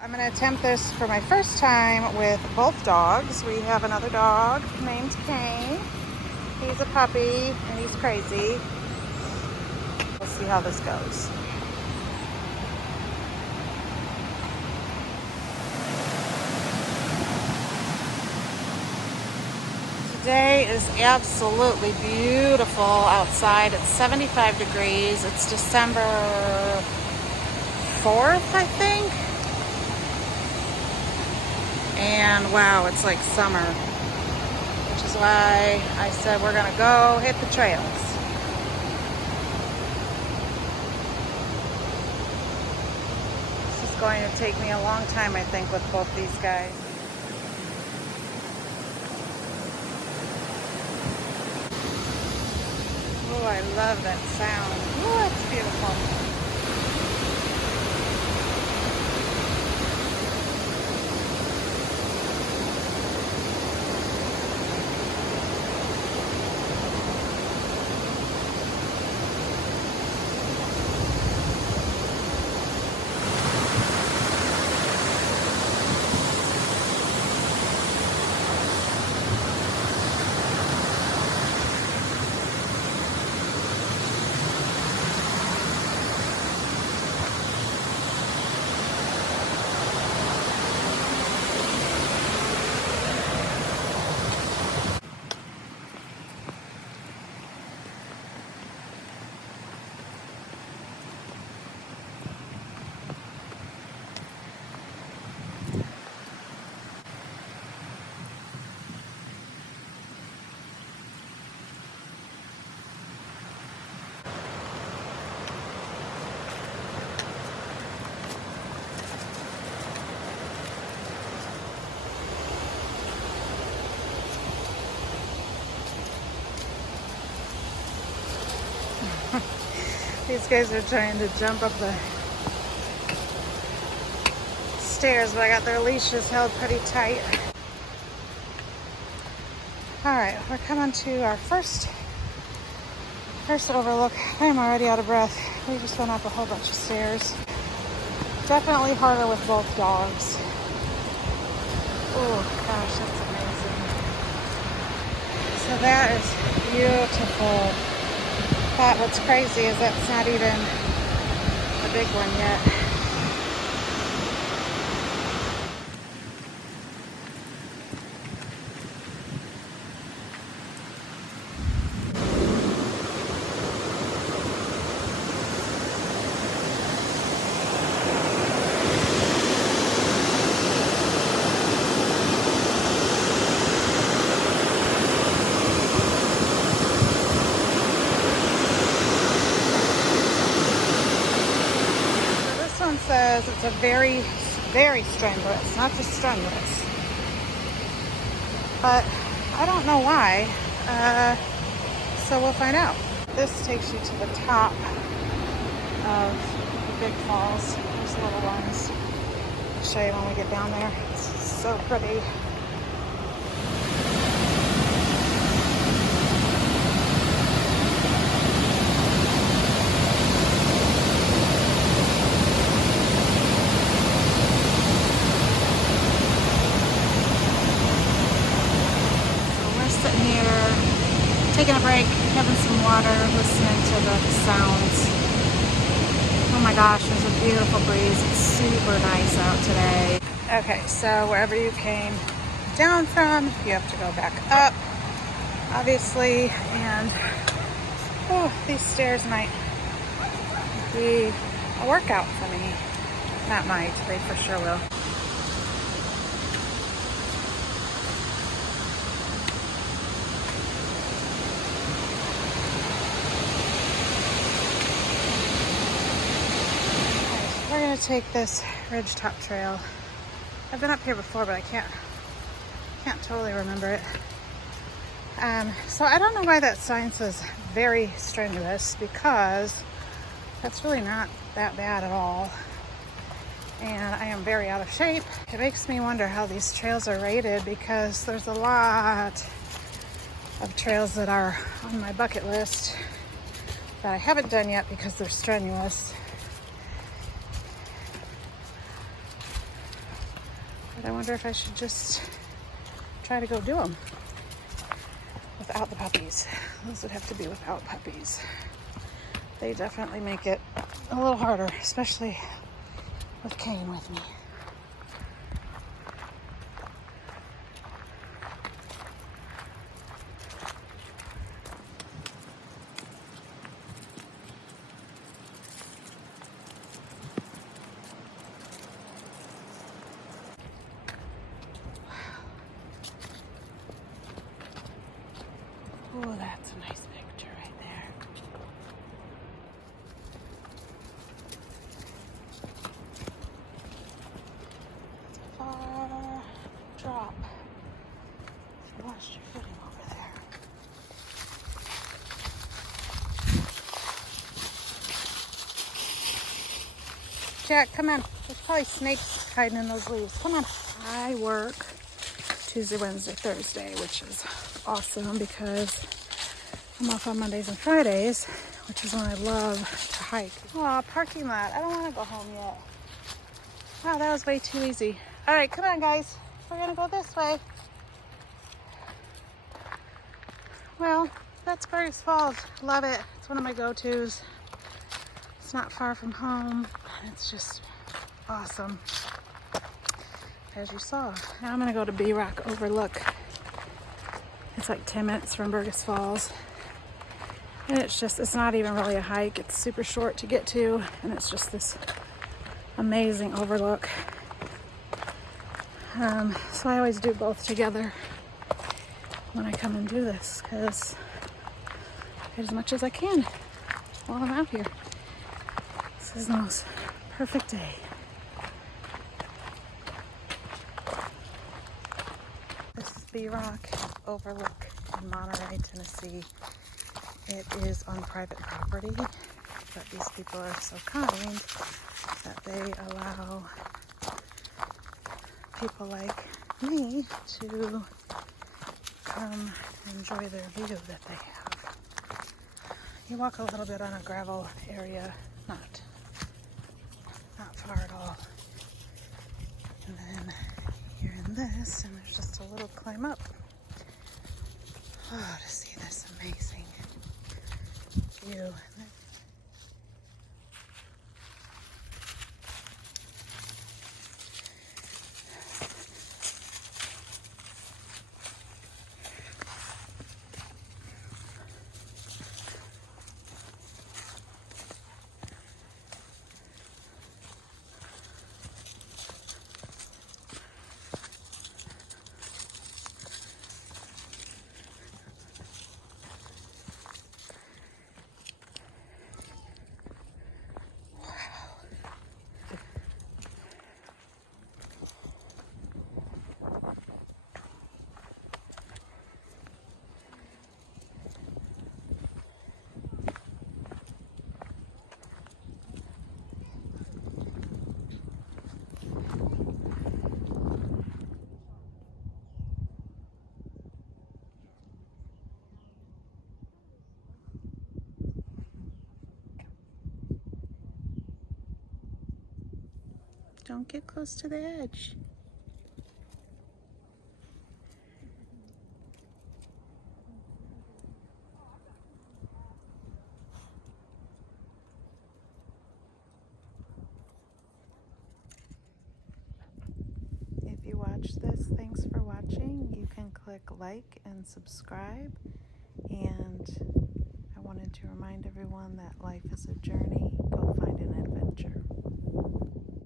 I'm going to attempt this for my first time with both dogs. We have another dog named Kane. He's a puppy and he's crazy. We'll see how this goes. Today is absolutely beautiful outside. It's 75 degrees. It's December 4th, I think. And wow, it's like summer, which is why I said we're gonna go hit the trails. This is going to take me a long time, I think, with both these guys. Oh, I love that sound. Oh, it's beautiful. These guys are trying to jump up the stairs, but I got their leashes held pretty tight. All right, we're coming to our first overlook. I'm already out of breath. We just went up a whole bunch of stairs. Definitely harder with both dogs. Oh gosh, that's amazing. So that is beautiful. But what's crazy is that's not even the big one yet. Says it's a very, very strenuous, not just strenuous, but I don't know why, so we'll find out. This takes you to the top of the big falls. There's little ones. I'll show you when we get down there. It's so pretty. Taking a break, having some water, listening to the sounds. Oh my gosh, there's a beautiful breeze. It's super nice out today. Okay, so wherever you came down from, you have to go back up, obviously, and these stairs might be a workout for me. Not might, they for sure will. We're gonna take this ridgetop trail. I've been up here before, but I can't totally remember it. So I don't know why that sign says very strenuous, because that's really not that bad at all. And I am very out of shape. It makes me wonder how these trails are rated, because there's a lot of trails that are on my bucket list that I haven't done yet because they're strenuous. But I wonder if I should just try to go do them without the puppies. Those would have to be without puppies. They definitely make it a little harder, especially with Kane with me. Oh, that's a nice picture right there. That's a far drop. You lost your footing over there. Jack, come on. There's probably snakes hiding in those leaves. Come on. I work Tuesday, Wednesday, Thursday, which is awesome because I'm off on Mondays and Fridays, which is when I love to hike. Aw, parking lot. I don't want to go home yet. Wow, that was way too easy. All right, come on, guys. We're going to go this way. Well, that's Burgess Falls. Love it. It's one of my go-tos. It's not far from home. It's just awesome, as you saw. Now I'm going to go to B-Rock Overlook. It's like 10 minutes from Burgess Falls. And it's not even really a hike. It's super short to get to. And it's just this amazing overlook. So I always do both together when I come and do this, because I get as much as I can while I'm out here. This is the most perfect day. This is B-Rock Overlook in Monterey, Tennessee. It is on private property, but these people are so kind that they allow people like me to come enjoy their view that they have. You walk a little bit on a gravel area, not far at all. And then you're in this, and there's just a little climb up. Oh, to see this amazing view. Don't get close to the edge. If you watch this, thanks for watching. You can click like and subscribe. And I wanted to remind everyone that life is a journey. Go find an adventure.